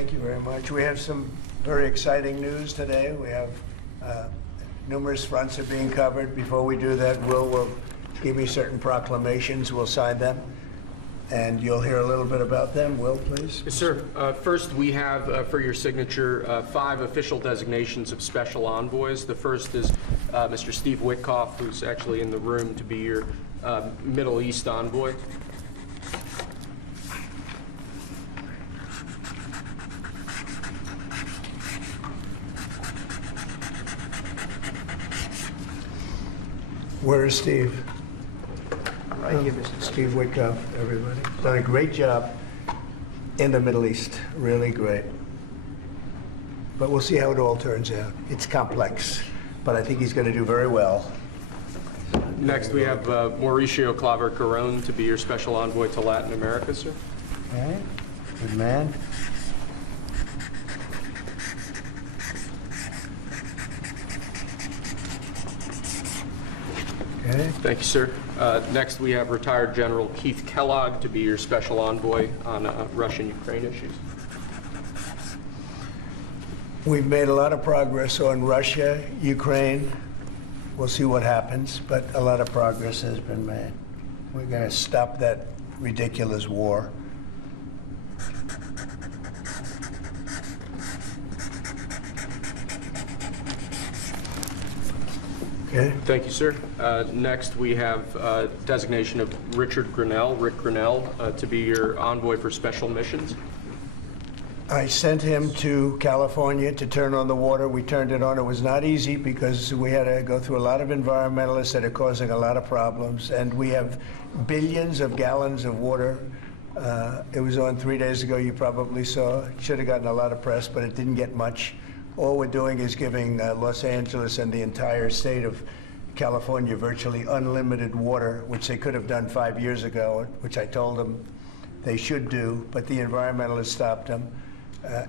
Thank you very much. We have some very exciting news today. We have numerous fronts are being covered. Before we do that, will give me certain proclamations. We'll sign them, and you'll hear a little bit about them. Will, please? Yes, sir. First, we have for your signature 5 official designations of special envoys. The first is Mr. Steve Witkoff, who's actually in the room, to be your Middle East envoy. Where is Steve? Right here, Mr. Steve Witkoff, everybody. Done a great job in the Middle East, really great. But we'll see how it all turns out. It's complex, but I think he's going to do very well. Next, we have Mauricio Claver Carone to be your special envoy to Latin America, sir. Okay, good man. Okay. Thank you, sir. Next, we have retired General Keith Kellogg to be your special envoy on Russian-Ukraine issues. We've made a lot of progress on Russia, Ukraine. We'll see what happens, but a lot of progress has been made. We're going to stop that ridiculous war. Okay. Thank you, sir. Next, we have designation of Rick Grinnell, to be your envoy for special missions. I sent him to California to turn on the water. We turned it on. It was not easy because we had to go through a lot of environmentalists that are causing a lot of problems. And we have billions of gallons of water. It was on 3 days ago. You probably saw. It should have gotten a lot of press, but it didn't get much. All we're doing is giving Los Angeles and the entire state of California virtually unlimited water, which they could have done 5 years ago, which I told them they should do, but the environmentalists stopped them.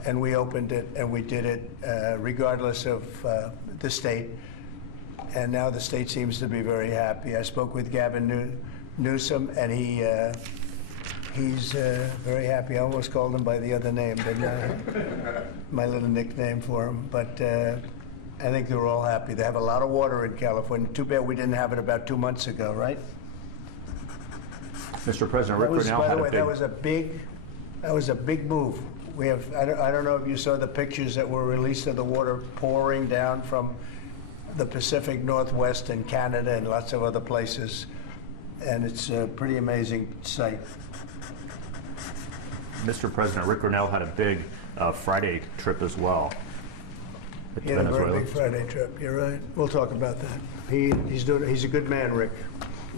And we opened it, and we did it regardless of the state. And now the state seems to be very happy. I spoke with Gavin Newsom, and he's very happy. I almost called him by the other name, didn't I? My little nickname for him. But I think they're all happy. They have a lot of water in California. Too bad we didn't have it about 2 months ago, right? Mr. President, Rick Grinnell had a big... That was a big move. We have, I don't know if you saw the pictures that were released of the water pouring down from the Pacific Northwest and Canada and lots of other places. And it's a pretty amazing sight. Mr. President, Rick Grinnell had a big Friday trip as well. He had a very big Friday trip, you're right. We'll talk about that. He's a good man, Rick.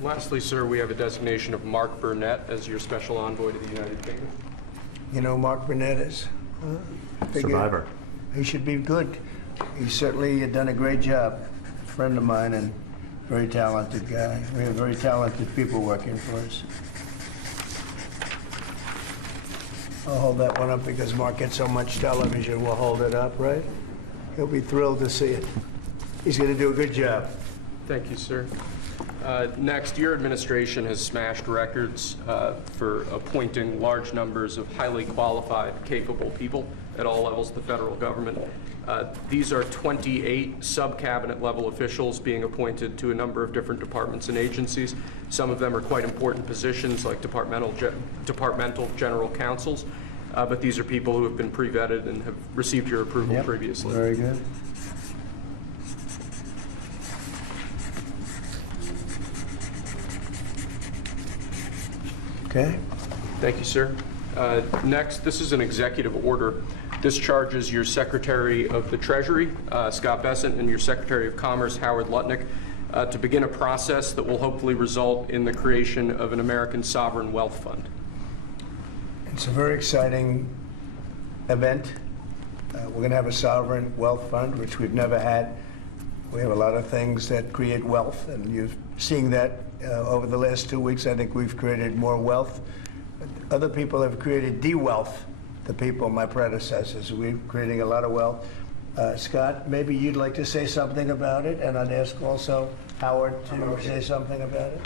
Lastly, sir, we have a designation of Mark Burnett as your special envoy to the United Kingdom. You know, Mark Burnett is survivor. He should be good. He's certainly done a great job. A friend of mine and very talented guy. We have very talented people working for us. I'll hold that one up because Mark gets so much television. We'll hold it up, right? He'll be thrilled to see it. He's going to do a good job. Thank you, sir. Next, your administration has smashed records for appointing large numbers of highly qualified, capable people at all levels of the federal government. These are 28 sub-cabinet level officials being appointed to a number of different departments and agencies. Some of them are quite important positions like departmental general counsels, but these are people who have been pre-vetted and have received your approval previously. Very good. Okay. Thank you, sir. Next, this is an executive order. This charges your Secretary of the Treasury, Scott Bessent, and your Secretary of Commerce, Howard Lutnick, to begin a process that will hopefully result in the creation of an American sovereign wealth fund. It's a very exciting event. We're going to have a sovereign wealth fund, which we've never had. We have a lot of things that create wealth, and you're seeing that over the last 2 weeks. I think we've created more wealth. Other people have created de-wealth, the people, my predecessors. We're creating a lot of wealth. Scott, maybe you'd like to say something about it, and I'd ask also Howard to say something about it.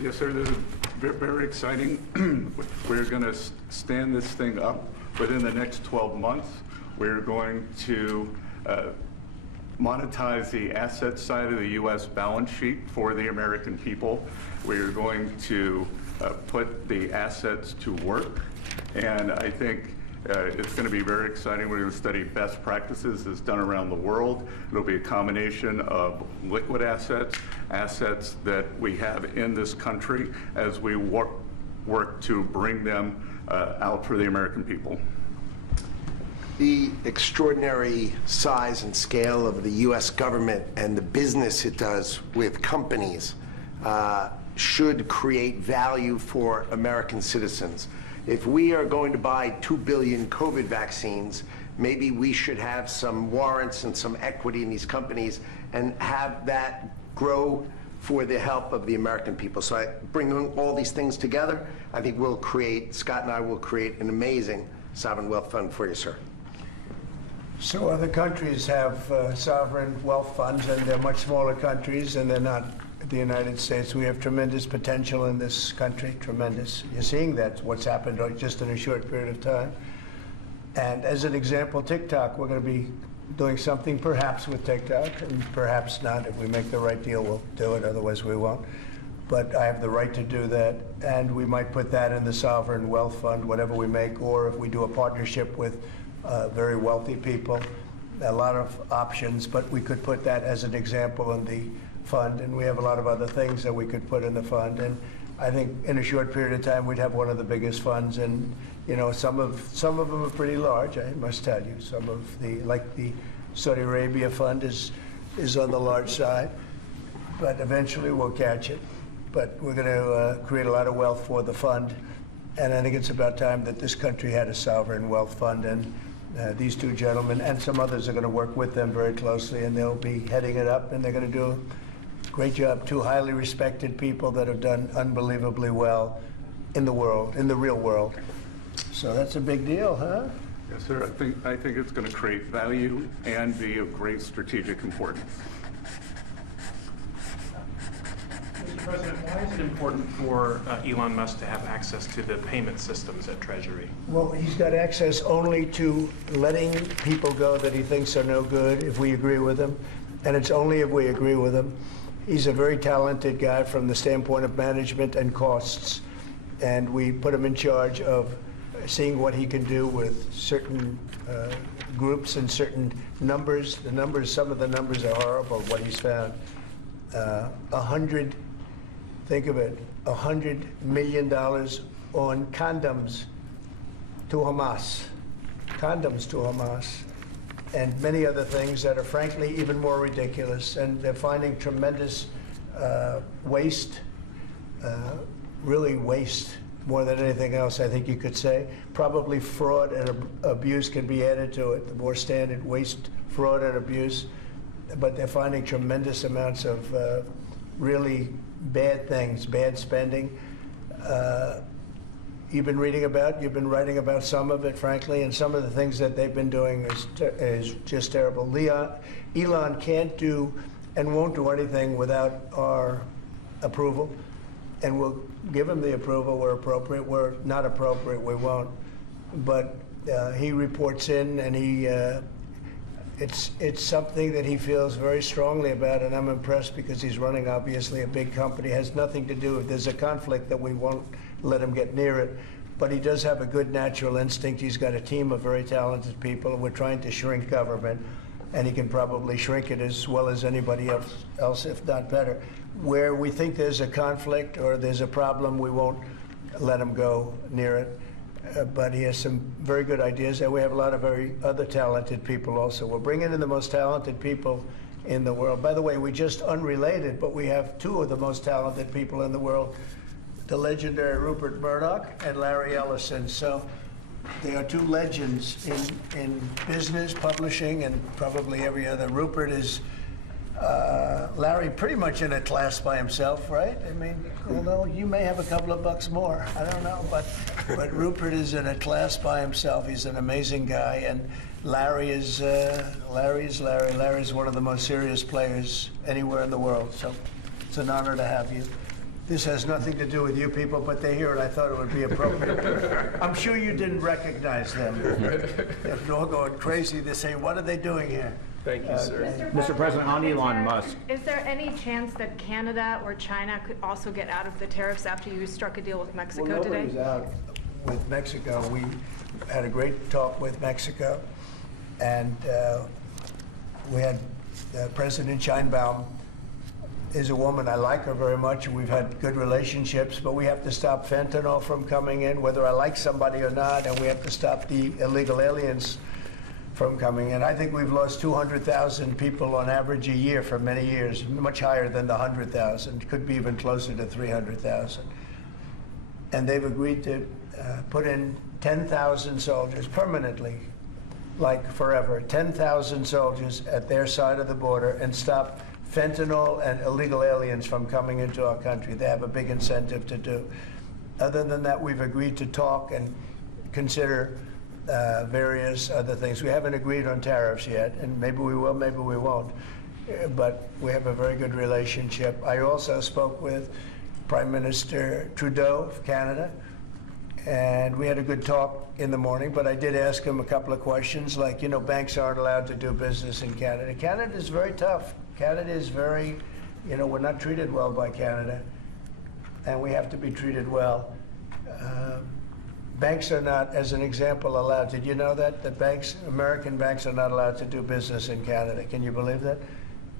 Yes, sir. This is very exciting. We're going to stand this thing up within the next 12 months, we're going to monetize the asset side of the U.S. balance sheet for the American people. We are going to put the assets to work, and I think it's going to be very exciting. We're going to study best practices as done around the world. It'll be a combination of liquid assets, assets that we have in this country as we work to bring them out for the American people. The extraordinary size and scale of the U.S. government and the business it does with companies should create value for American citizens. If we are going to buy 2 billion COVID vaccines, maybe we should have some warrants and some equity in these companies and have that grow for the help of the American people. So bringing all these things together, I think we'll create, Scott and I will create an amazing sovereign wealth fund for you, sir. So other countries have sovereign wealth funds, and they're much smaller countries, and they're not the United States. We have tremendous potential in this country, tremendous. You're seeing that, what's happened just in a short period of time. And as an example, TikTok, we're going to be doing something perhaps with TikTok, and perhaps not. If we make the right deal, we'll do it, otherwise we won't. But I have the right to do that, and we might put that in the sovereign wealth fund, whatever we make, or if we do a partnership with very wealthy people, a lot of options, but we could put that as an example in the fund, and we have a lot of other things that we could put in the fund. And I think in a short period of time, we'd have one of the biggest funds, and you know, some of them are pretty large, I must tell you. Some of the, like the Saudi Arabia fund is on the large side, but eventually we'll catch it. But we're going to create a lot of wealth for the fund, and I think it's about time that this country had a sovereign wealth fund, and these two gentlemen and some others are going to work with them very closely, and they'll be heading it up, and they're going to do a great job. Two highly respected people that have done unbelievably well in the world, in the real world. So that's a big deal, huh? Yes, sir. I think it's going to create value and be of great strategic importance. Mr. President, why is it important for Elon Musk to have access to the payment systems at Treasury? Well, he's got access only to letting people go that he thinks are no good if we agree with him, and it's only if we agree with him. He's a very talented guy from the standpoint of management and costs, and we put him in charge of seeing what he can do with certain groups and certain numbers. The numbers, some of the numbers are horrible, what he's found. Think of it, $100 million on condoms to Hamas, and many other things that are frankly even more ridiculous. And they're finding tremendous waste, really waste, more than anything else, I think you could say. Probably fraud and abuse can be added to it, the more standard waste, fraud, and abuse. But they're finding tremendous amounts of really bad things, bad spending. You've been writing about some of it, frankly, and some of the things that they've been doing is just terrible. Elon can't do and won't do anything without our approval, and we'll give him the approval where appropriate. Where not appropriate, we won't. But he reports in, and it's something that he feels very strongly about, and I'm impressed because he's running, obviously, a big company. It has nothing to do, if there's a conflict, that we won't let him get near it. But he does have a good natural instinct. He's got a team of very talented people, and we're trying to shrink government, and he can probably shrink it as well as anybody else, if not better. Where we think there's a conflict or there's a problem, we won't let him go near it. But he has some very good ideas, and we have a lot of very other talented people also. We're bringing in the most talented people in the world. By the way, we just unrelated, but we have two of the most talented people in the world, the legendary Rupert Murdoch and Larry Ellison. So they are two legends in business, publishing, and probably every other. Rupert is Larry pretty much in a class by himself, right? I mean, although you may have a couple of bucks more, I don't know, but Rupert is in a class by himself. He's an amazing guy, and Larry is Larry. Larry's one of the most serious players anywhere in the world. So it's an honor to have you. This has nothing to do with you people, but they're here, and I thought it would be appropriate. I'm sure you didn't recognize them. They're all going crazy. They say, what are they doing here? Thank you, sir. Mr. President, on Elon Musk. Is there any chance that Canada or China could also get out of the tariffs after you struck a deal with Mexico today? Nobody's out with Mexico. We had a great talk with Mexico, and we had President Sheinbaum is a woman. I like her very much. We've had good relationships, but we have to stop fentanyl from coming in, whether I like somebody or not, and we have to stop the illegal aliens from coming in. I think we've lost 200,000 people on average a year for many years, much higher than the 100,000, could be even closer to 300,000. And they've agreed to put in 10,000 soldiers permanently, like forever, 10,000 soldiers at their side of the border and stop fentanyl and illegal aliens from coming into our country. They have a big incentive to do. Other than that, we've agreed to talk and consider various other things. We haven't agreed on tariffs yet, and maybe we will, maybe we won't. But we have a very good relationship. I also spoke with Prime Minister Trudeau of Canada, and we had a good talk in the morning, but I did ask him a couple of questions, like, you know, banks aren't allowed to do business in Canada. Canada is very tough. Canada is very, you know, we're not treated well by Canada, and we have to be treated well. Banks are not, as an example, allowed. Did you know that? That banks, American banks, are not allowed to do business in Canada. Can you believe that?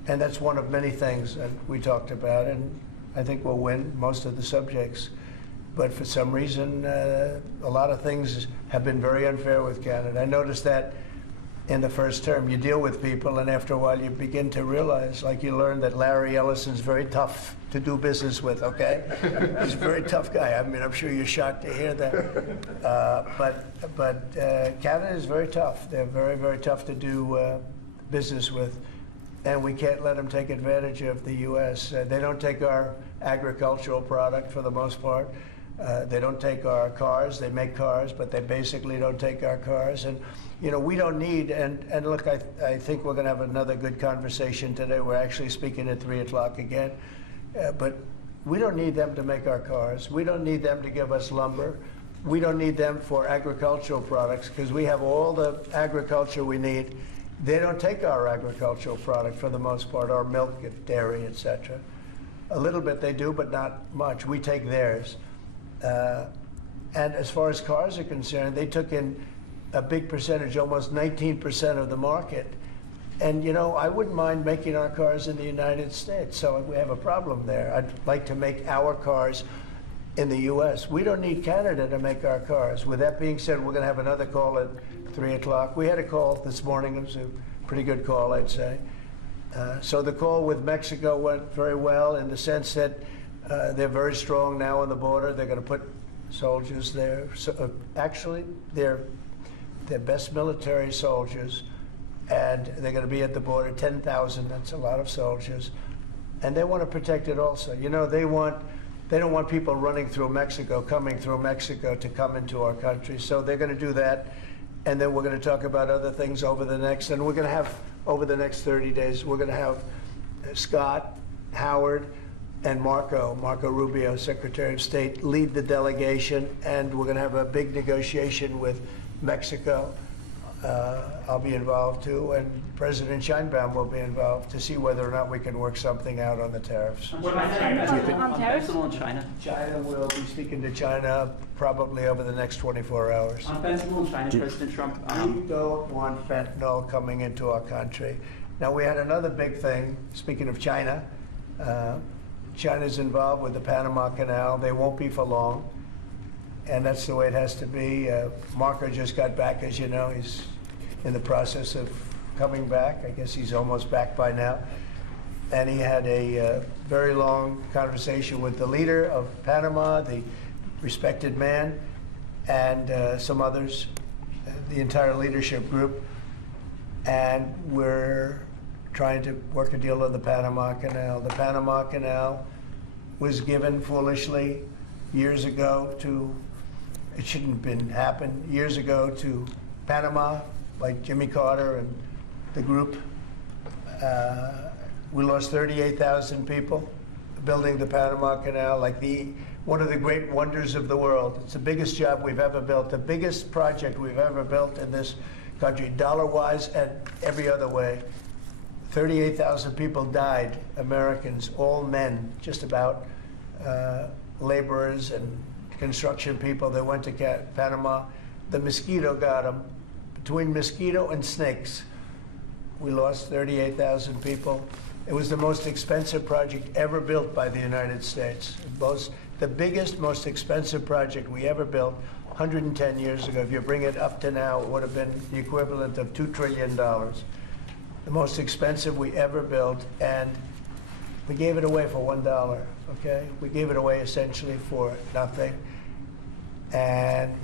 And that's one of many things that we talked about, and I think we'll win most of the subjects. But for some reason, a lot of things have been very unfair with Canada. I noticed that in the first term. You deal with people, and after a while you begin to realize, like you learn that Larry Ellison's very tough to do business with, okay? He's a very tough guy. I mean, I'm sure you're shocked to hear that. But Canada is very tough. They're very, very tough to do business with, and we can't let them take advantage of the U.S. They don't take our agricultural product for the most part. They don't take our cars. They make cars, but they basically don't take our cars. And, you know, we don't need, and look, I think we're going to have another good conversation today. We're actually speaking at 3 o'clock again. But we don't need them to make our cars. We don't need them to give us lumber. We don't need them for agricultural products because we have all the agriculture we need. They don't take our agricultural product for the most part, our milk, dairy, etc. A little bit they do, but not much. We take theirs. And as far as cars are concerned, they took in a big percentage, almost 19% of the market. And, you know, I wouldn't mind making our cars in the United States, so we have a problem there. I'd like to make our cars in the U.S. We don't need Canada to make our cars. With that being said, we're going to have another call at 3 o'clock. We had a call this morning. It was a pretty good call, I'd say. So the call with Mexico went very well in the sense that they're very strong now on the border. They're going to put soldiers there. So, actually, they're best military soldiers, and they're going to be at the border, 10,000. That's a lot of soldiers, and they want to protect it also. You know, they don't want people running through Mexico, coming through Mexico to come into our country. So they're going to do that, and then we're going to talk about other things over the next 30 days. We're going to have Scott, Howard, and Marco Rubio, Secretary of State, lead the delegation, and we're going to have a big negotiation with Mexico. I'll be involved too, and President Sheinbaum will be involved to see whether or not we can work something out on the tariffs. What about China? On fentanyl in China? China will be speaking to China probably over the next 24 hours. On fentanyl in China, President Trump. We don't want fentanyl coming into our country. Now, we had another big thing, speaking of China. China's involved with the Panama Canal. They won't be for long, and that's the way it has to be. Marco just got back, as you know. He's in the process of coming back. I guess he's almost back by now. And he had a very long conversation with the leader of Panama, the respected man, and some others, the entire leadership group. And we're trying to work a deal on the Panama Canal. The Panama Canal was given foolishly years ago to, it shouldn't have happened, years ago to Panama by Jimmy Carter and the group. We lost 38,000 people building the Panama Canal, like one of the great wonders of the world. It's the biggest job we've ever built, the biggest project we've ever built in this country, dollar-wise and every other way. 38,000 people died, Americans, all men, just about, laborers and construction people. They went to Panama. The mosquito got them. Between mosquito and snakes, we lost 38,000 people. It was the most expensive project ever built by the United States. The biggest, most expensive project we ever built 110 years ago. If you bring it up to now, it would have been the equivalent of $2 trillion. The most expensive we ever built, and we gave it away for $1, okay? We gave it away essentially for nothing. And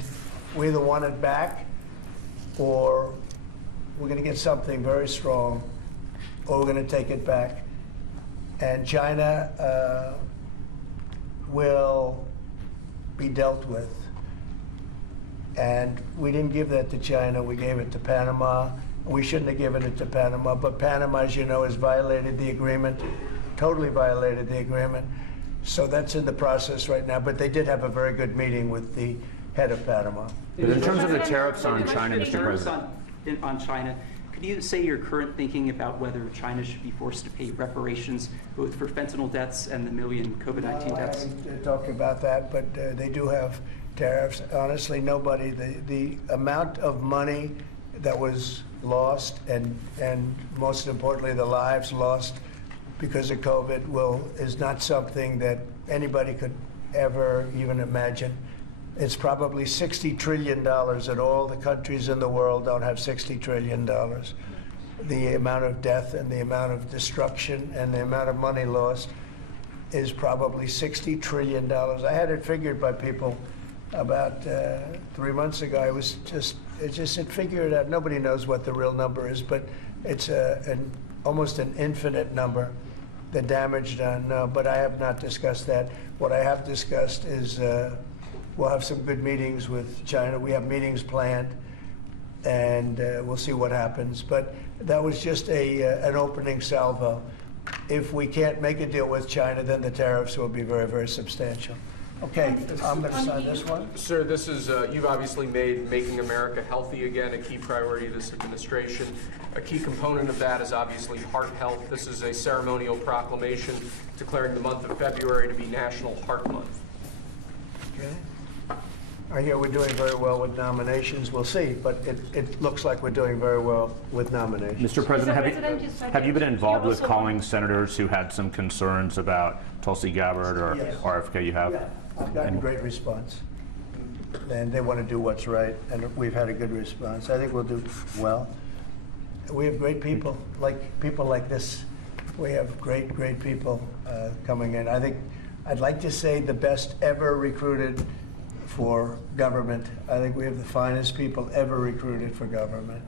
we either want it back, or we're going to get something very strong, or we're going to take it back. And China will be dealt with. And we didn't give that to China, we gave it to Panama. We shouldn't have given it to Panama, but Panama, as you know, has violated the agreement, totally violated the agreement. So that's in the process right now, but they did have a very good meeting with the head of Panama. But in terms of the tariffs on China, Mr. Tariffs President. on China, could you say your current thinking about whether China should be forced to pay reparations both for fentanyl deaths and the million COVID-19 deaths? I haven't talked about that, but they do have tariffs. Honestly, nobody, the amount of money that was lost and most importantly, the lives lost because of COVID is not something that anybody could ever even imagine. It's probably $60 trillion, and all the countries in the world don't have $60 trillion. The amount of death and the amount of destruction and the amount of money lost is probably $60 trillion. I had it figured by people about 3 months ago. It figured out. Nobody knows what the real number is, but it's almost an infinite number, the damage done. No, but I have not discussed that. What I have discussed is we'll have some good meetings with China. We have meetings planned, and we'll see what happens. But that was just an opening salvo. If we can't make a deal with China, then the tariffs will be very, very substantial. Okay, I'm going to sign this one. Sir, this is, you've obviously made making America healthy again a key priority of this administration. A key component of that is obviously heart health. This is a ceremonial proclamation declaring the month of February to be National Heart Month. Okay. I hear we're doing very well with nominations. We'll see, but it looks like we're doing very well with nominations. Mr. President, have you been involved You with also calling senators who had some concerns about Tulsi Gabbard or Yes. RFK? You have? Yeah, I've gotten great response. And they want to do what's right, and we've had a good response. I think we'll do well. We have great people like this. We have great, great people coming in. I'd like to say the best ever recruited for government. I think we have the finest people ever recruited for government.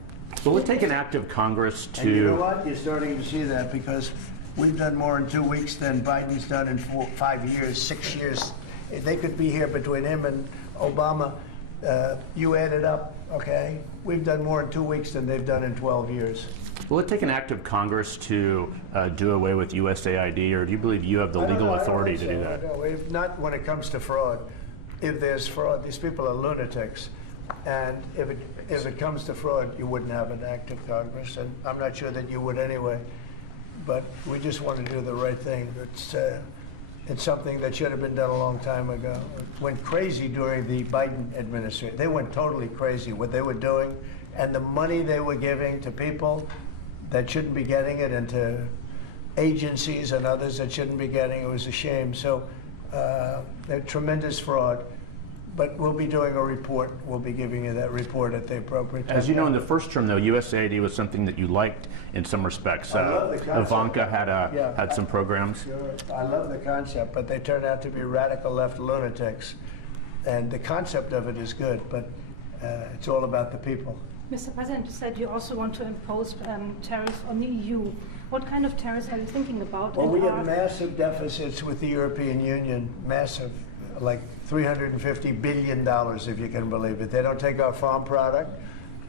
Will it take an act of Congress to... And you know what? You're starting to see that because we've done more in 2 weeks than Biden's done in 5 years, 6 years. They could be here between him and Obama. You add it up, okay? We've done more in 2 weeks than they've done in 12 years. Will it take an act of Congress to do away with USAID, or do you believe you have the legal authority to do that? No, if not when it comes to fraud. If there's fraud, these people are lunatics. And if it comes to fraud, you wouldn't have an act of Congress, and I'm not sure that you would anyway. But we just want to do the right thing. It's something that should have been done a long time ago. It went crazy during the Biden administration. They went totally crazy what they were doing, and the money they were giving to people that shouldn't be getting it, and to agencies and others that shouldn't be getting it. It was a shame. So tremendous fraud. But we'll be doing a report. We'll be giving you that report at the appropriate time. As you know, in the first term, though, USAID was something that you liked in some respects. I love the concept. Ivanka had some programs. Sure. I love the concept, but they turned out to be radical left lunatics. And the concept of it is good, but it's all about the people. Mr. President, you said you also want to impose tariffs on the EU. What kind of tariffs are you thinking about? Well, we And have massive deficits with the European Union, massive, like $350 billion, if you can believe it. They don't take our farm product.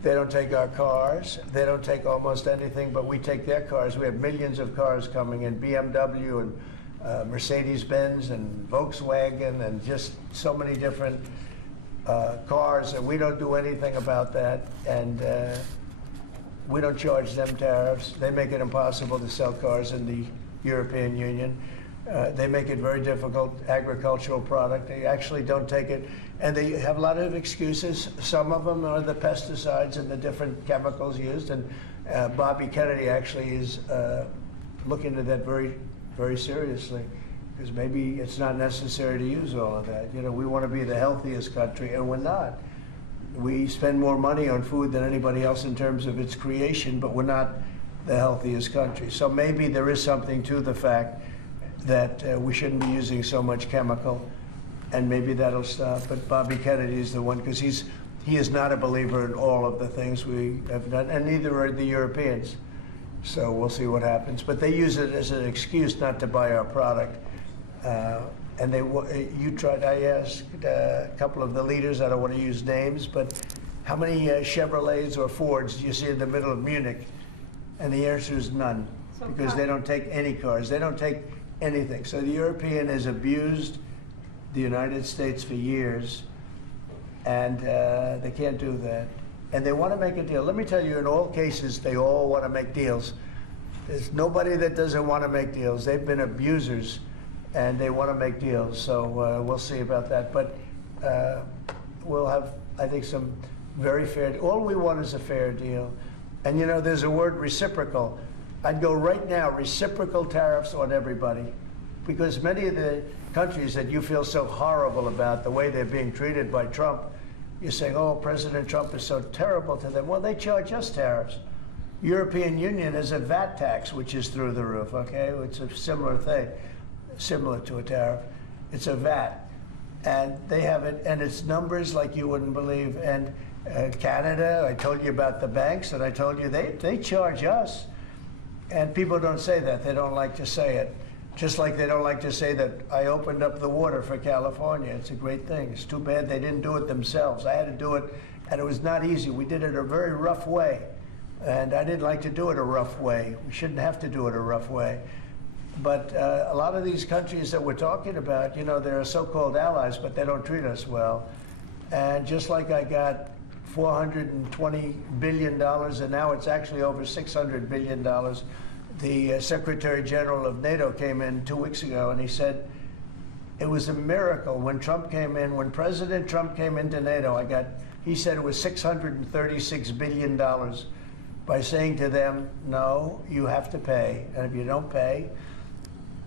They don't take our cars. They don't take almost anything, but we take their cars. We have millions of cars coming in, BMW and Mercedes-Benz and Volkswagen and just so many different cars, and we don't do anything about that. And we don't charge them tariffs. They make it impossible to sell cars in the European Union. They make it very difficult, agricultural product. They actually don't take it, and they have a lot of excuses. Some of them are the pesticides and the different chemicals used, and Bobby Kennedy actually is looking at that very, very seriously, because maybe it's not necessary to use all of that. You know, we want to be the healthiest country, and we're not. We spend more money on food than anybody else in terms of its creation, but we're not the healthiest country. So maybe there is something to the fact that we shouldn't be using so much chemical, and maybe that'll stop. But Bobby Kennedy is the one, because he is not a believer in all of the things we have done, and neither are the Europeans. So we'll see what happens. But they use it as an excuse not to buy our product. And I asked a couple of the leaders, I don't want to use names, but how many Chevrolets or Fords do you see in the middle of Munich? And the answer is none, because they don't take any cars. They don't take anything. So the European has abused the United States for years, and they can't do that. And they want to make a deal. Let me tell you, in all cases, they all want to make deals. There's nobody that doesn't want to make deals. They've been abusers, and they want to make deals. So we'll see about that. But we'll have, I think, some very fair. All we want is a fair deal. And you know, there's a word, reciprocal. I'd go right now, reciprocal tariffs on everybody, because many of the countries that you feel so horrible about the way they're being treated by Trump, you're saying, oh, President Trump is so terrible to them. Well, they charge us tariffs. European Union has a VAT tax, which is through the roof, okay? It's a similar thing, similar to a tariff. It's a VAT. And they have it, and it's numbers like you wouldn't believe. And Canada, I told you about the banks, and I told you they charge us. And people don't say that. They don't like to say it. Just like they don't like to say that I opened up the water for California. It's a great thing. It's too bad they didn't do it themselves. I had to do it, and it was not easy. We did it a very rough way, and I didn't like to do it a rough way. We shouldn't have to do it a rough way. But a lot of these countries that we're talking about, you know, they're so-called allies, but they don't treat us well. And just like I got $420 billion, and now it's actually over $600 billion. The Secretary General of NATO came in 2 weeks ago, and he said it was a miracle when Trump came in, when President Trump came into NATO. He said it was $636 billion by saying to them, no, you have to pay, and if you don't pay,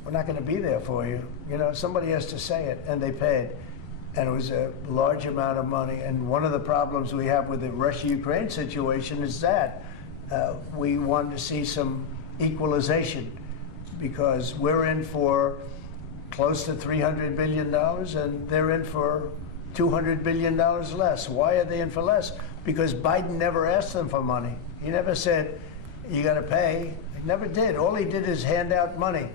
we're not going to be there for you. You know, somebody has to say it, and they paid. And it was a large amount of money. And one of the problems we have with the Russia-Ukraine situation is that we want to see some equalization, because we're in for close to $300 billion, and they're in for $200 billion less. Why are they in for less? Because Biden never asked them for money. He never said, you got to pay. He never did. All he did is hand out money.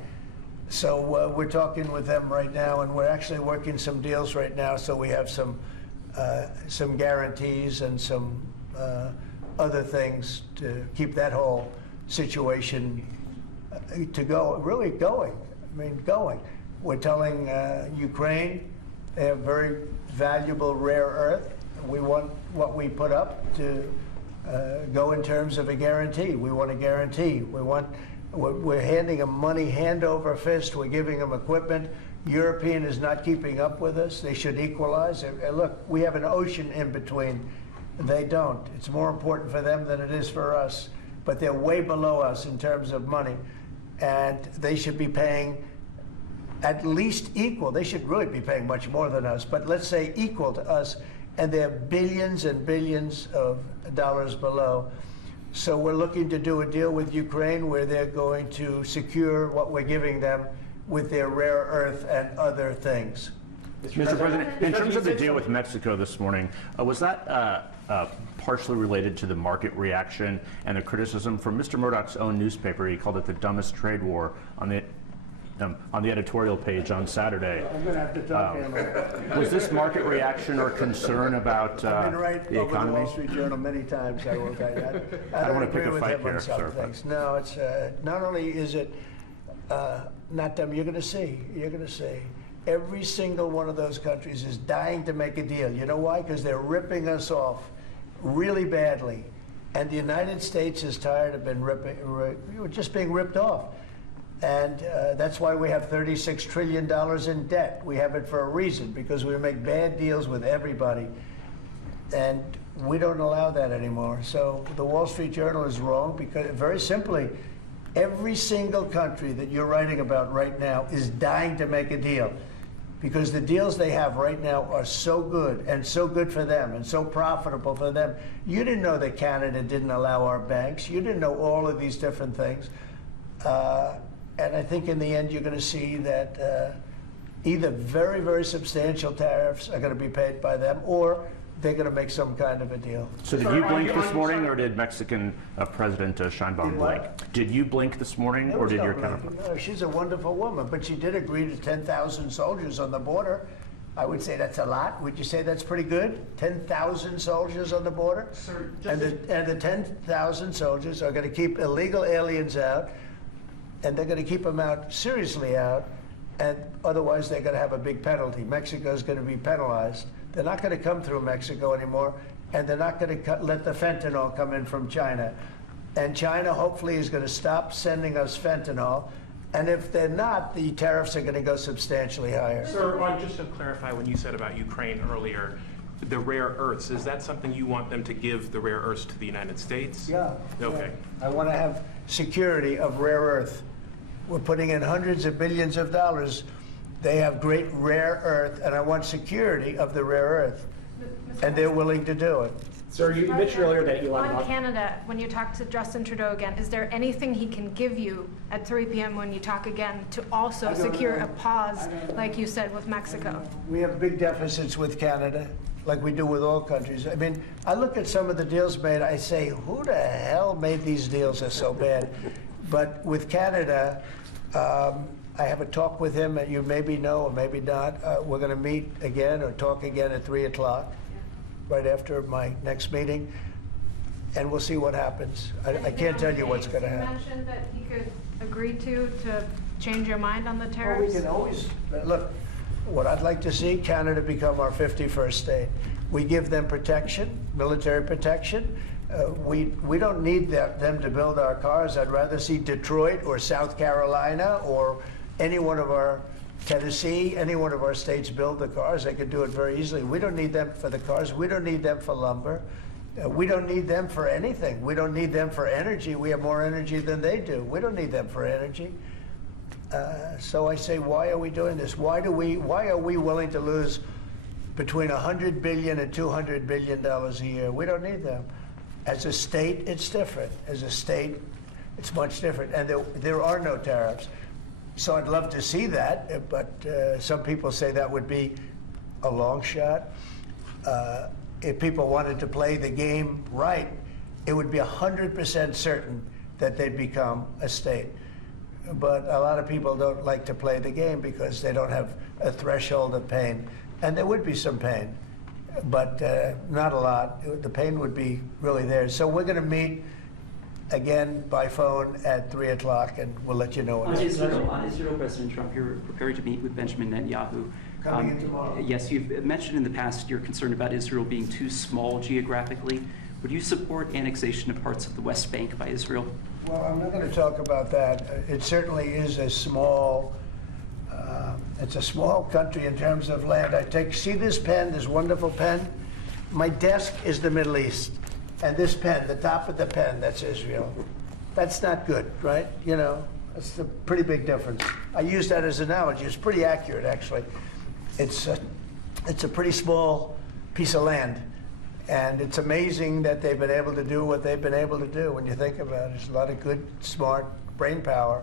So we're talking with them right now, and we're actually working some deals right now, so we have some guarantees and some other things to keep that whole situation to go, really going. I mean, going. We're telling Ukraine they have very valuable rare earth. We want what we put up to go in terms of a guarantee. We want a guarantee. We're handing them money hand over fist. We're giving them equipment. European is not keeping up with us. They should equalize. Look, we have an ocean in between. They don't. It's more important for them than it is for us. But they're way below us in terms of money. And they should be paying at least equal. They should really be paying much more than us. But let's say equal to us. And they're billions and billions of dollars below. So we're looking to do a deal with Ukraine where they're going to secure what we're giving them with their rare earth and other things. Mr. President, in terms of the deal with Mexico this morning, was that partially related to the market reaction and the criticism from Mr. Murdoch's own newspaper? He called it the dumbest trade war on the editorial page on Saturday. I'm going to have to talk to him. Was this market reaction or concern about I've been right the over the economy? Wall Street Journal many times, I will tell you. I don't want to agree pick a with fight him on here, some sir. things. No, it's not only is it Not them, you're going to see. You're going to see. Every single one of those countries is dying to make a deal. You know why? Because they're ripping us off really badly. And the United States is tired of just being ripped off. And that's why we have $36 trillion in debt. We have it for a reason, because we make bad deals with everybody. And we don't allow that anymore. So the Wall Street Journal is wrong, because very simply, every single country that you're writing about right now is dying to make a deal, because the deals they have right now are so good, and so good for them, and so profitable for them. You didn't know that Canada didn't allow our banks. You didn't know all of these different things. And I think in the end, you're going to see that either very, very substantial tariffs are going to be paid by them, or they're going to make some kind of a deal. So did you blink this morning, or did Mexican President Sheinbaum blink? Did you blink this morning, or did your counterpart? No, she's a wonderful woman, but she did agree to 10,000 soldiers on the border. I would say that's a lot. Would you say that's pretty good? 10,000 soldiers on the border? Sir, And the 10,000 soldiers are going to keep illegal aliens out, and they're going to keep them out, seriously out, and otherwise they're going to have a big penalty. Mexico is going to be penalized. They're not going to come through Mexico anymore, and they're not going to let the fentanyl come in from China. And China hopefully is going to stop sending us fentanyl. And if they're not, the tariffs are going to go substantially higher. Sir, just to clarify, when you said about Ukraine earlier, the rare earths, is that something you want them to give the rare earths to the United States? Yeah. Okay. Yeah. I want to have security of rare earth. We're putting in hundreds of billions of dollars. They have great rare earth, and I want security of the rare earth. And they're willing to do it. Sir, you mentioned earlier that Elon On Musk... Canada, when you talk to Justin Trudeau again, is there anything he can give you at 3 p.m. when you talk again to also secure a pause, like you said, with Mexico? We have big deficits with Canada, like we do with all countries. I mean, I look at some of the deals made, I say, who the hell made these deals are so bad? But with Canada, I have a talk with him that you maybe know or maybe not. We're going to meet again or talk again at 3 o'clock, right after my next meeting, and we'll see what happens. I can't tell you what's going to happen. You mentioned that he could agree to change your mind on the Well, we tariffs? can always, look, what I'd like to see, Canada become our 51st state. We give them protection, military protection. We don't need them to build our cars. I'd rather see Detroit or South Carolina or any one of our, Tennessee, any one of our states build the cars. They could do it very easily. We don't need them for the cars. We don't need them for lumber. We don't need them for anything. We don't need them for energy. We have more energy than they do. We don't need them for energy. So I say, why are we doing this? Why are we willing to lose between $100 billion and $200 billion a year? We don't need them. As a state, it's different. As a state, it's much different. And there are no tariffs. So I'd love to see that, but some people say that would be a long shot. If people wanted to play the game right, it would be 100% certain that they'd become a state. But a lot of people don't like to play the game because they don't have a threshold of pain. And there would be some pain, but not a lot. The pain would be really there. So we're going to meet again by phone at 3 o'clock, and we'll let you know. On Israel, President Trump, you're preparing to meet with Benjamin Netanyahu. Coming in tomorrow. Yes, you've mentioned in the past you're concerned about Israel being too small geographically. Would you support annexation of parts of the West Bank by Israel? Well, I'm not going to talk about that. It certainly is a small, it's a small country in terms of land. See this pen, this wonderful pen? My desk is the Middle East. And this pen, the top of the pen, that's Israel. That's not good, right? You know, that's a pretty big difference. I use that as an analogy. It's pretty accurate, actually. It's a pretty small piece of land. And it's amazing that they've been able to do what they've been able to do when you think about it. There's a lot of good, smart brain power,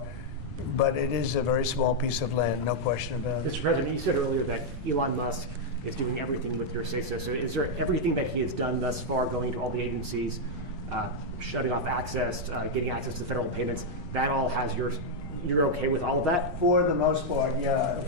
but it is a very small piece of land, no question about it. Mr. President, you said earlier that Elon Musk is doing everything with your say-so. So is there everything that he has done thus far, going to all the agencies, shutting off access, getting access to federal payments, that all has you're okay with all of that? For the most part, yeah.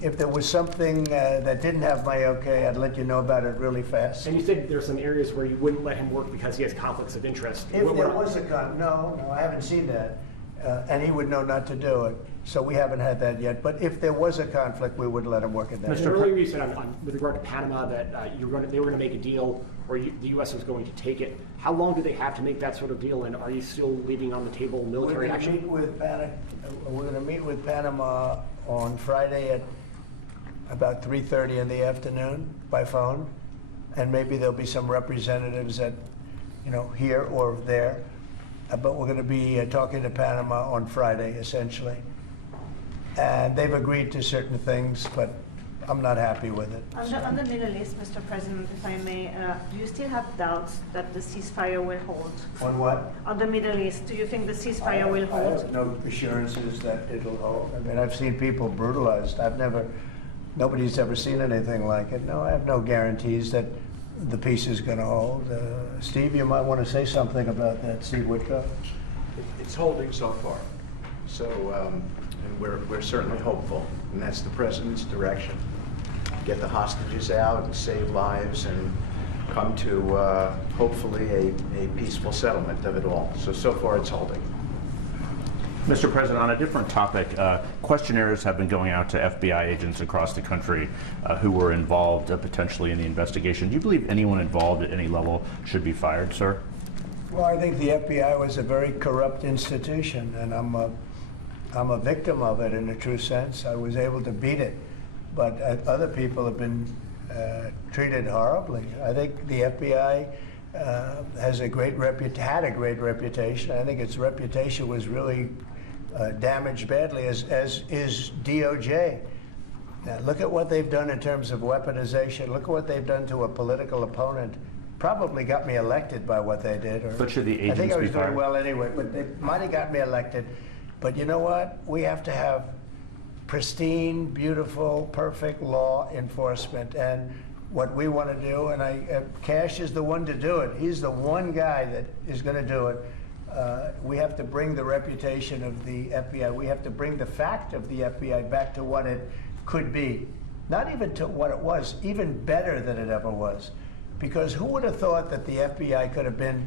If there was something that didn't have my okay, I'd let you know about it really fast. And you said there's some areas where you wouldn't let him work because he has conflicts of interest. If there was a no, I haven't seen that. and he would know not to do it. So we haven't had that yet. But if there was a conflict, we would let him work it down. And earlier you said with regard to Panama that they were going to make a deal, or the U.S. was going to take it. How long do they have to make that sort of deal, and are you still leaving on the table military action? We're going to meet with Panama on Friday at about 3:30 in the afternoon by phone, and maybe there'll be some representatives at, here or there. But we're going to be talking to Panama on Friday, essentially. And they've agreed to certain things, but I'm not happy with it. On the Middle East, Mr. President, if I may, do you still have doubts that the ceasefire will hold? On what? On the Middle East, do you think the ceasefire will I hold? have no assurances that it'll hold. I mean, I've seen people brutalized. Nobody's ever seen anything like it. No, I have no guarantees that the peace is going to hold. Steve, you might want to say something about that. Steve Woodcock. It's holding so far. So and we're certainly hopeful, and that's the president's direction. Get the hostages out and save lives and come to hopefully a peaceful settlement of it all. So far it's holding. Mr. President, on a different topic, questionnaires have been going out to FBI agents across the country who were involved potentially in the investigation. Do you believe anyone involved at any level should be fired, sir? Well, I think the FBI was a very corrupt institution, and I'm a victim of it in a true sense. I was able to beat it, but other people have been treated horribly. I think the FBI had a great reputation. I think its reputation was really damaged badly, as is DOJ. Now, look at what they've done in terms of weaponization. Look at what they've done to a political opponent. Probably got me elected by what they did. But should the agents I think I was be doing fired? well anyway, but they might have got me elected. But you know what? We have to have pristine, beautiful, perfect law enforcement. And what we want to do, and Kash is the one to do it. He's the one guy that is going to do it. We have to bring the reputation of the FBI. We have to bring the fact of the FBI back to what it could be. Not even to what it was, even better than it ever was. Because who would have thought that the FBI could have been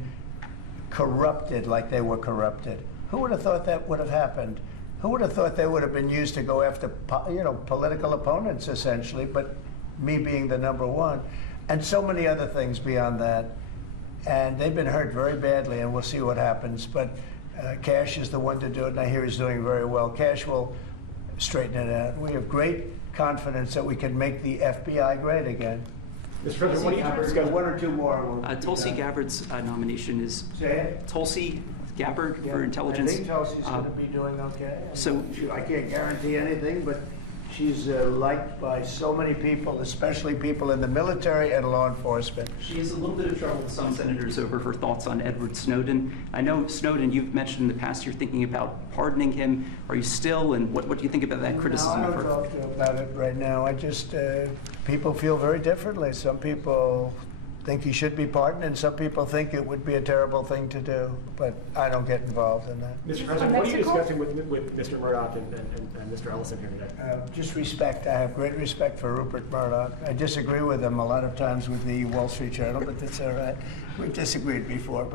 corrupted like they were corrupted? Who would have thought that would have happened? Who would have thought they would have been used to go after, political opponents, essentially, but me being the number one, and so many other things beyond that. And they've been hurt very badly, and we'll see what happens. But Kash is the one to do it, and I hear he's doing very well. Kash will straighten it out. We have great confidence that we can make the FBI great again. Mr. President, what do you We've got one or two more. Tulsi Gabbard's nomination is Say it? Tulsi Gabbard for intelligence. I think Tulsi's going to be doing okay. So I can't guarantee anything, but she's liked by so many people, especially people in the military and law enforcement. she has a little bit of trouble with some senators over her thoughts on Edward Snowden. I know Snowden, you've mentioned in the past you're thinking about pardoning him. Are you still, and what do you think about that criticism No, I of don't her? talk about it right now. I just, people feel very differently. Some people think he should be pardoned, and some people think it would be a terrible thing to do. But I don't get involved in that. Mr. President, what are you discussing with Mr. Murdoch and Mr. Ellison here today? Just respect. I have great respect for Rupert Murdoch. I disagree with him a lot of times with the Wall Street Journal, but that's all right. We've disagreed before,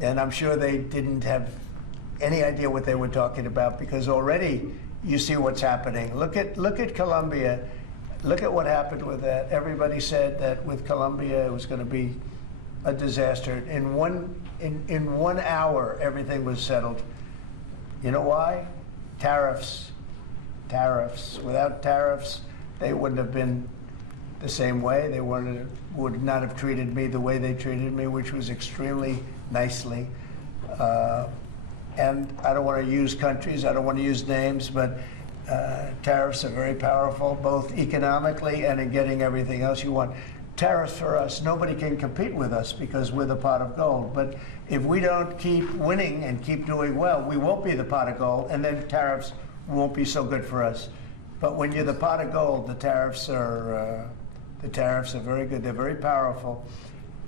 and I'm sure they didn't have any idea what they were talking about, because already you see what's happening. Look at Colombia. Look at what happened with that. Everybody said that with Colombia it was going to be a disaster. In 1 hour, everything was settled. You know why? Tariffs. Tariffs. Without tariffs, they wouldn't have been the same way. They would not have treated me the way they treated me, which was extremely nicely. And I don't want to use countries. I don't want to use names, but tariffs are very powerful, both economically and in getting everything else you want. Tariffs for us, nobody can compete with us because we're the pot of gold. But if we don't keep winning and keep doing well, we won't be the pot of gold, and then tariffs won't be so good for us. But when you're the pot of gold, the tariffs are very good. They're very powerful,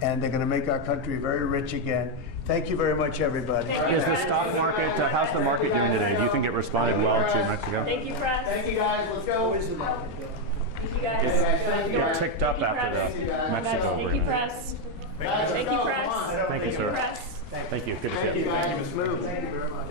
and they're going to make our country very rich again. Thank you very much, everybody. Is the stock market, how's the market doing today? Do you think it responded well to Mexico? Thank you, press. Thank you, guys. Let's go. Where's the market? Thank you, guys. It ticked up after the Mexico Thank you, agreement. press. Thank you, press. Thank you, sir. Press. Thank you. Good to see you. Thank you very much.